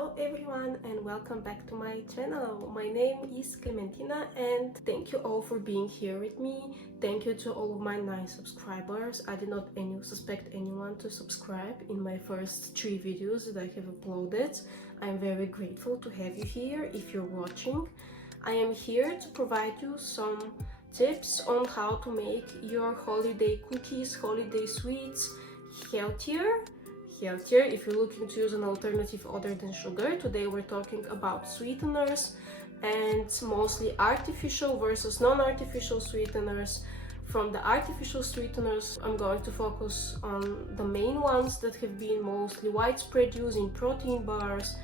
Hello everyone and welcome back to my channel. My name is Clementina and thank you all for being here with me. Thank you to all of my nice subscribers. I did not suspect anyone to subscribe in my first 3 videos that I have uploaded. I'm very grateful to have you here if you're watching. I am here to provide you some tips on how to make your holiday cookies, holiday sweets healthier if you're looking to use an alternative other than sugar. Today we're talking about sweeteners and mostly artificial versus non-artificial sweeteners. From the artificial sweeteners, I'm going to focus on the main ones that have been mostly widespread use in protein bars,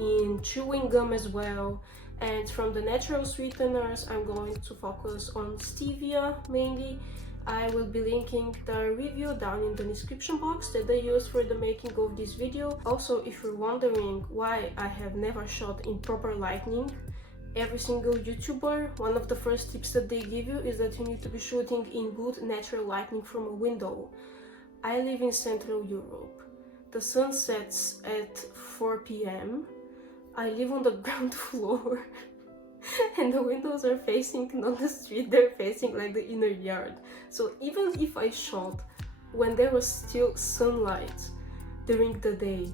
in chewing gum as well. And from the natural sweeteners, I'm going to focus on stevia mainly. I will be linking the review down in the description box that I used for the making of this video. Also, if you're wondering why I have never shot in proper lighting, every single YouTuber, one of the first tips that they give you is that you need to be shooting in good natural lighting from a window. I live in Central Europe. The sun sets at 4 p.m. I live on the ground floor. And the windows are facing not the street, they're facing like the inner yard. So even if I shot when there was still sunlight during the day,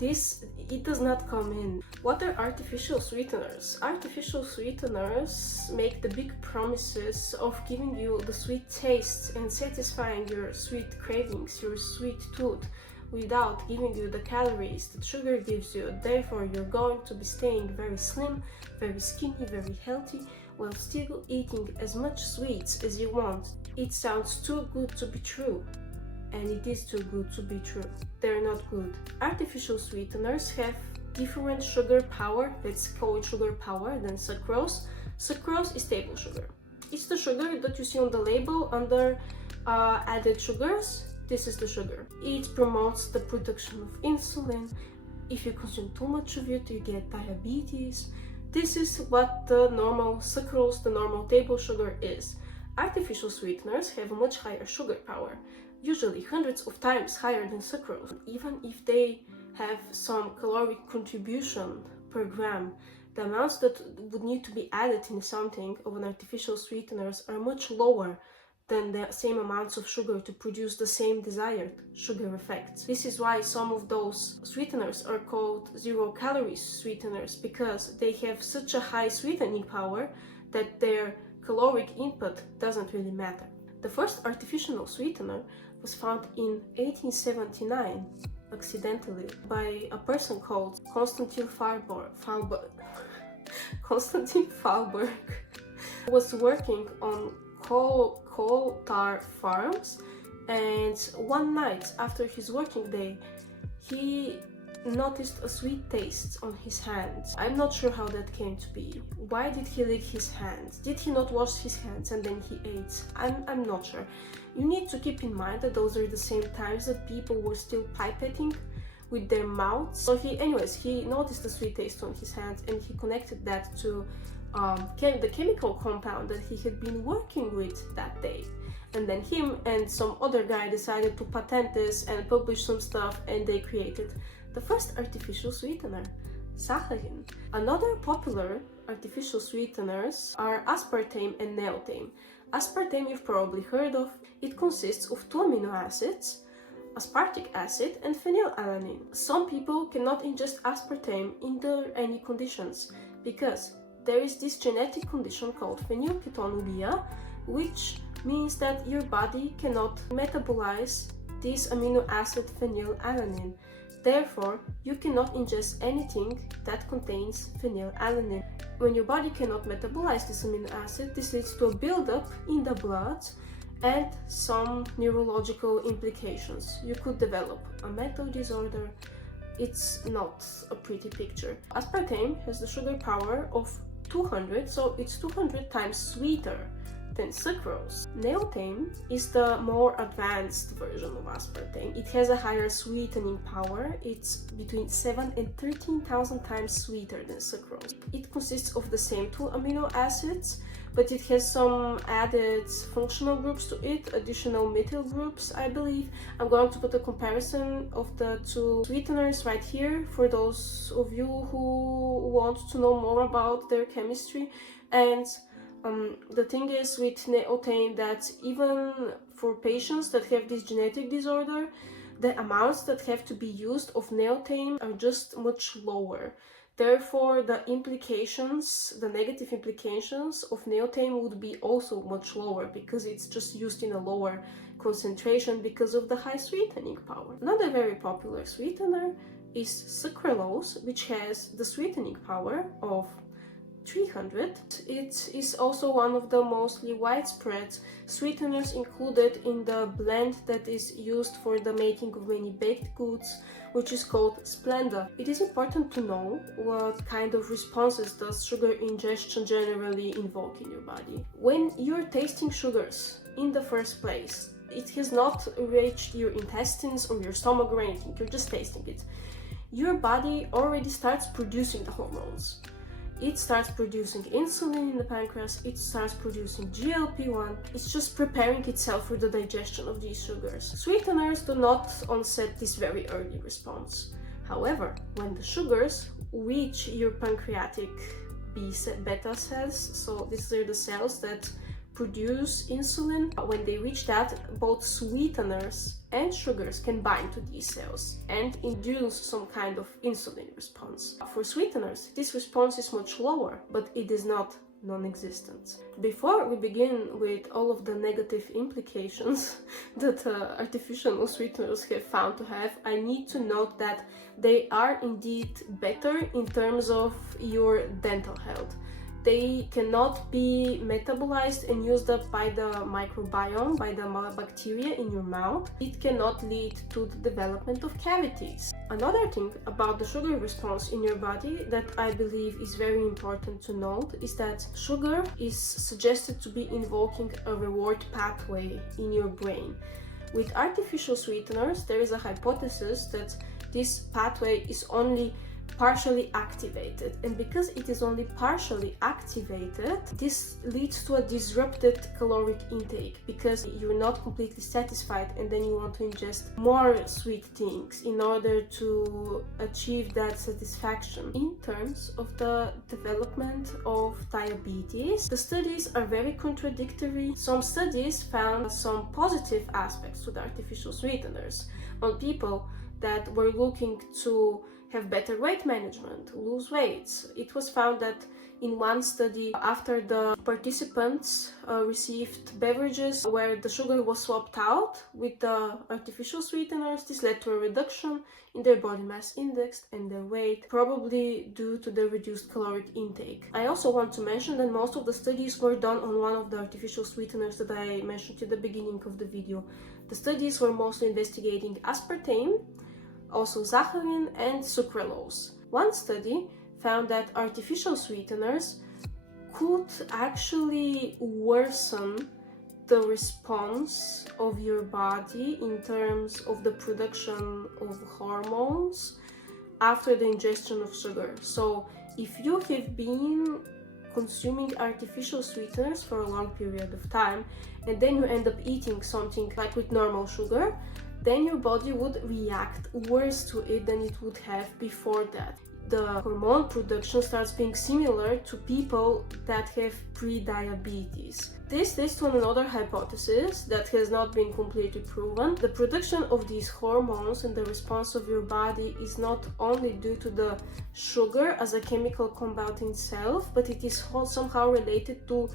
it does not come in. What are artificial sweeteners? Artificial sweeteners make the big promises of giving you the sweet taste and satisfying your sweet cravings, your sweet tooth, without giving you the calories that sugar gives you. Therefore, you're going to be staying very slim, very skinny, very healthy, while still eating as much sweets as you want. It sounds too good to be true, and it is too good to be true. They're not good. Artificial sweeteners have different sugar power, let's call it sugar power, than sucrose. Sucrose is table sugar. It's the sugar that you see on the label under added sugars. This is the sugar. It promotes the production of insulin. If you consume too much of it, you get diabetes. This is what the normal sucrose, the normal table sugar is. Artificial sweeteners have a much higher sugar power, usually hundreds of times higher than sucrose. Even if they have some caloric contribution per gram, the amounts that would need to be added in something of an artificial sweeteners are much lower than the same amounts of sugar to produce the same desired sugar effects. This is why some of those sweeteners are called zero-calorie sweeteners, because they have such a high sweetening power that their caloric input doesn't really matter. The first artificial sweetener was found in 1879, accidentally, by a person called Constantin Constantin Fahlberg, who was working on coal tar farms, and one night after his working day he noticed a sweet taste on his hands. I'm not sure how that came to be. Why did he lick his hands? Did he not wash his hands and then he ate? I'm not sure. You need to keep in mind that those are the same times that people were still pipetting with their mouths. So he noticed the sweet taste on his hands and he connected that to the chemical compound that he had been working with that day. And then him and some other guy decided to patent this and publish some stuff, and they created the first artificial sweetener, saccharin. Another popular artificial sweeteners are aspartame and neotame. Aspartame you've probably heard of. It consists of 2 amino acids, aspartic acid and phenylalanine. Some people cannot ingest aspartame under any conditions because there is this genetic condition called phenylketonuria, which means that your body cannot metabolize this amino acid phenylalanine. Therefore, you cannot ingest anything that contains phenylalanine. When your body cannot metabolize this amino acid, this leads to a buildup in the blood and some neurological implications. You could develop a mental disorder. It's not a pretty picture. Aspartame has the sugar power of 200, so it's 200 times sweeter than sucrose. Neotame is the more advanced version of aspartame. It has a higher sweetening power. It's between 7 and 13,000 times sweeter than sucrose. It consists of the same 2 amino acids, but it has some added functional groups to it, additional methyl groups, I believe. I'm going to put a comparison of the 2 sweeteners right here for those of you who want to know more about their chemistry. And the thing is with neotame that even for patients that have this genetic disorder, the amounts that have to be used of neotame are just much lower. Therefore, the implications, the negative implications of neotame would be also much lower because it's just used in a lower concentration because of the high sweetening power. Another very popular sweetener is sucralose, which has the sweetening power of 300. It is also one of the mostly widespread sweeteners included in the blend that is used for the making of many baked goods, which is called Splenda. It is important to know what kind of responses does sugar ingestion generally invoke in your body. When you're tasting sugars in the first place, it has not reached your intestines or your stomach or anything, you're just tasting it. Your body already starts producing the hormones. It starts producing insulin in the pancreas, it starts producing GLP-1, it's just preparing itself for the digestion of these sugars. Sweeteners do not onset this very early response. However, when the sugars reach your pancreatic beta cells, so these are the cells that produce insulin, when they reach that, both sweeteners and sugars can bind to these cells and induce some kind of insulin response. For sweeteners, this response is much lower, but it is not non-existent. Before we begin with all of the negative implications that artificial sweeteners have found to have, I need to note that they are indeed better in terms of your dental health. They cannot be metabolized and used up by the microbiome, by the bacteria in your mouth. It cannot lead to the development of cavities. Another thing about the sugar response in your body that I believe is very important to note is that sugar is suggested to be invoking a reward pathway in your brain. With artificial sweeteners, there is a hypothesis that this pathway is only partially activated, and because it is only partially activated, this leads to a disrupted caloric intake because you're not completely satisfied and then you want to ingest more sweet things in order to achieve that satisfaction. In terms of the development of diabetes, the studies are very contradictory. Some studies found some positive aspects to the artificial sweeteners on people that were looking to have better weight management, lose weight. It was found that in one study, after the participants received beverages where the sugar was swapped out with the artificial sweeteners, this led to a reduction in their body mass index and their weight, probably due to the reduced caloric intake. I also want to mention that most of the studies were done on one of the artificial sweeteners that I mentioned at the beginning of the video. The studies were mostly investigating aspartame, also saccharin and sucralose. One study found that artificial sweeteners could actually worsen the response of your body in terms of the production of hormones after the ingestion of sugar. So if you have been consuming artificial sweeteners for a long period of time and then you end up eating something like with normal sugar, then your body would react worse to it than it would have before that. The hormone production starts being similar to people that have pre-diabetes. This leads to another hypothesis that has not been completely proven. The production of these hormones and the response of your body is not only due to the sugar as a chemical compound in itself, but it is somehow related to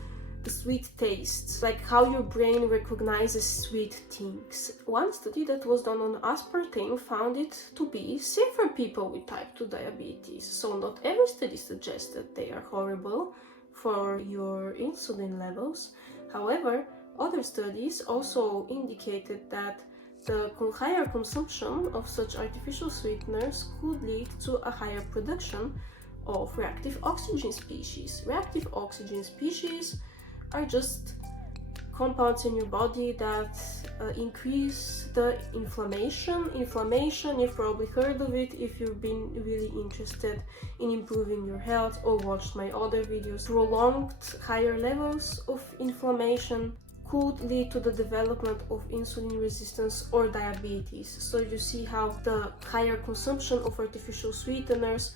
sweet tastes, like how your brain recognizes sweet things. One study that was done on aspartame found it to be safe for people with type 2 diabetes. So not every study suggests that they are horrible for your insulin levels. However, other studies also indicated that the higher consumption of such artificial sweeteners could lead to a higher production of reactive oxygen species. Reactive oxygen species are just compounds in your body that increase the inflammation. Inflammation, you've probably heard of it if you've been really interested in improving your health or watched my other videos. Prolonged higher levels of inflammation could lead to the development of insulin resistance or diabetes. So you see how the higher consumption of artificial sweeteners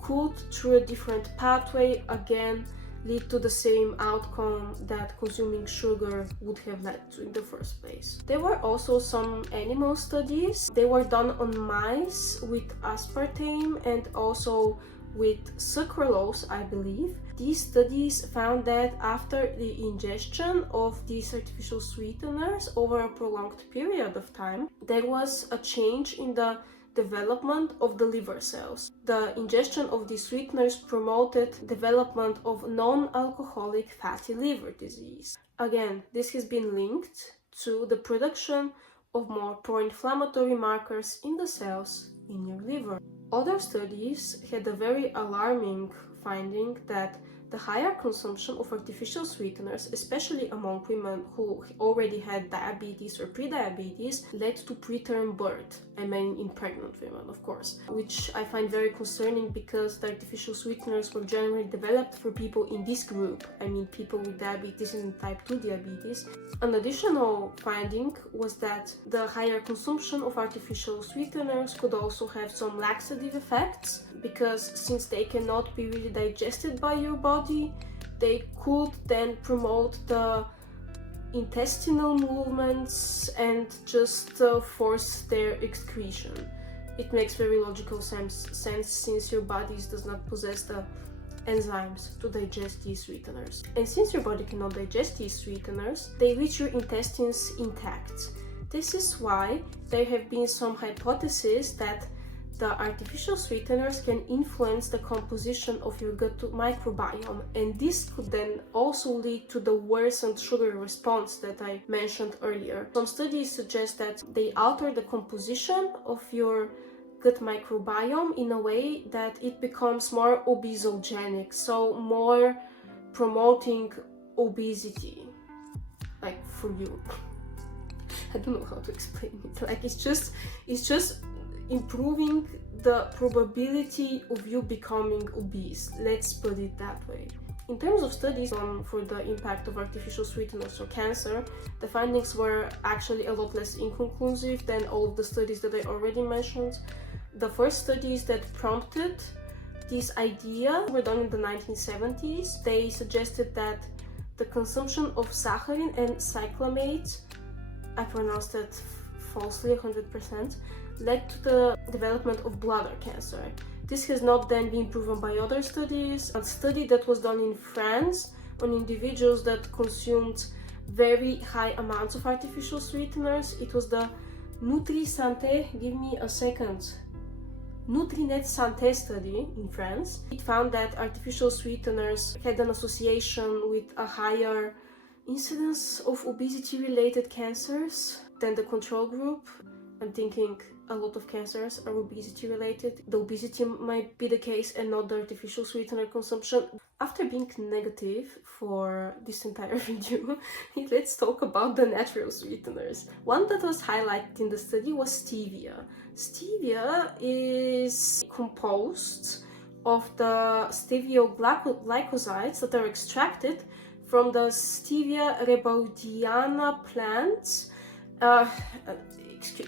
could, through a different pathway, again lead to the same outcome that consuming sugar would have led to in the first place. There were also some animal studies. They were done on mice with aspartame and also with sucralose, I believe. These studies found that after the ingestion of these artificial sweeteners over a prolonged period of time, there was a change in the development of the liver cells. The ingestion of these sweeteners promoted development of non-alcoholic fatty liver disease. Again, this has been linked to the production of more pro-inflammatory markers in the cells in your liver. Other studies had a very alarming finding that the higher consumption of artificial sweeteners, especially among women who already had diabetes or prediabetes, led to preterm birth. I mean in pregnant women, of course, which I find very concerning because the artificial sweeteners were generally developed for people in this group. I mean people with diabetes and type 2 diabetes. An additional finding was that the higher consumption of artificial sweeteners could also have some laxative effects, because since they cannot be really digested by your body, they could then promote the intestinal movements and just force their excretion. It makes very logical sense since your body does not possess the enzymes to digest these sweeteners. And since your body cannot digest these sweeteners, they reach your intestines intact. This is why there have been some hypotheses that the artificial sweeteners can influence the composition of your gut microbiome, and this could then also lead to the worsened sugar response that I mentioned earlier. Some studies suggest that they alter the composition of your gut microbiome in a way that it becomes more obesogenic, so more promoting obesity, like for you. I don't know how to explain it. Like it's just improving the probability of you becoming obese. Let's put it that way. In terms of studies for the impact of artificial sweeteners on cancer, the findings were actually a lot less inconclusive than all of the studies that I already mentioned. The first studies that prompted this idea were done in the 1970s. They suggested that the consumption of saccharin and cyclamates, I pronounced that falsely 100%, led to the development of bladder cancer. This has not then been proven by other studies. A study that was done in France on individuals that consumed very high amounts of artificial sweeteners. It was the Nutri-Santé, give me a second, Nutrinet Santé study in France. It found that artificial sweeteners had an association with a higher incidence of obesity-related cancers than the control group. I'm thinking a lot of cancers are obesity related. The obesity might be the case and not the artificial sweetener consumption. After being negative for this entire video, let's talk about the natural sweeteners. One that was highlighted in the study was stevia. Stevia is composed of the stevioglycosides that are extracted from the Stevia rebaudiana plant.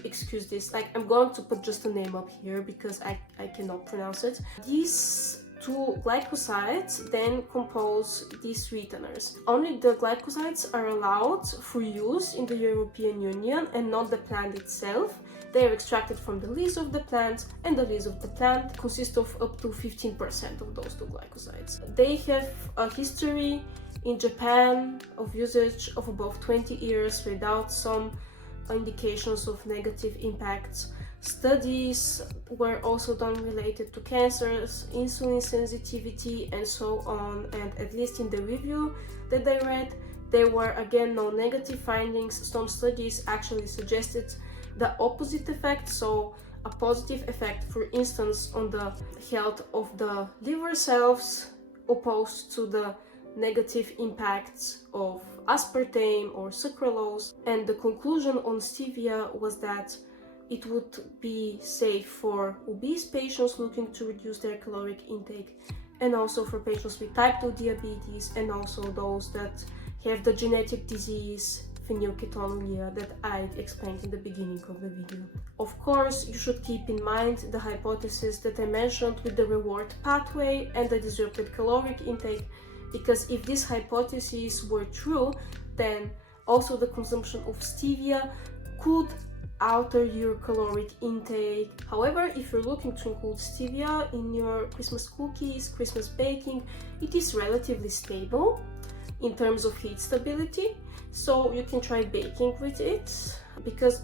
Excuse this, like I'm going to put just a name up here because I cannot pronounce it. These two glycosides then compose these sweeteners. Only the glycosides are allowed for use in the European Union and not the plant itself. They are extracted from the leaves of the plant, and the leaves of the plant consist of up to 15% of those two glycosides. They have a history in Japan of usage of above 20 years without some indications of negative impacts. Studies were also done related to cancers, insulin sensitivity, and so on, and at least in the review that I read, there were again no negative findings. Some studies actually suggested the opposite effect, so a positive effect, for instance, on the health of the liver cells, opposed to the negative impacts of aspartame or sucralose. And the conclusion on stevia was that it would be safe for obese patients looking to reduce their caloric intake, and also for patients with type 2 diabetes, and also those that have the genetic disease phenylketonuria that I explained in the beginning of the video. Of course, you should keep in mind the hypothesis that I mentioned with the reward pathway and the disrupted caloric intake, because if these hypotheses were true, then also the consumption of stevia could alter your caloric intake. However, if you're looking to include stevia in your Christmas cookies, Christmas baking, it is relatively stable in terms of heat stability, so you can try baking with it, because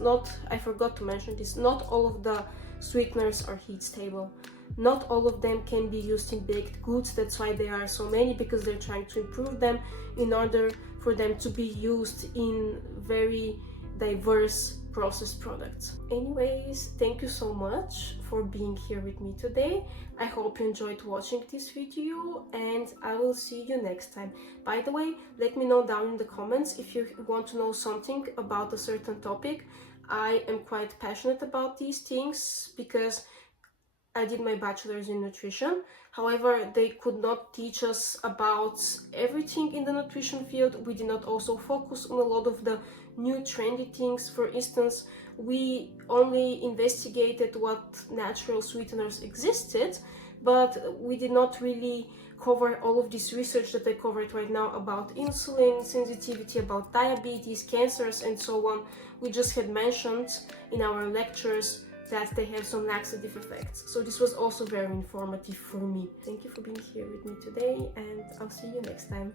I forgot to mention this, not all of the sweeteners are heat stable. Not all of them can be used in baked goods. That's why there are so many, because they're trying to improve them in order for them to be used in very diverse processed products. Anyways, thank you so much for being here with me today. I hope you enjoyed watching this video, and I will see you next time. By the way, let me know down in the comments if you want to know something about a certain topic. I am quite passionate about these things because I did my bachelor's in nutrition. However, they could not teach us about everything in the nutrition field. We did not also focus on a lot of the new trendy things. For instance, we only investigated what natural sweeteners existed, but we did not really cover all of this research that I covered right now about insulin sensitivity, about diabetes, cancers, and so on. We just had mentioned in our lectures that they have some laxative effects. So this was also very informative for me. Thank you for being here with me today, and I'll see you next time.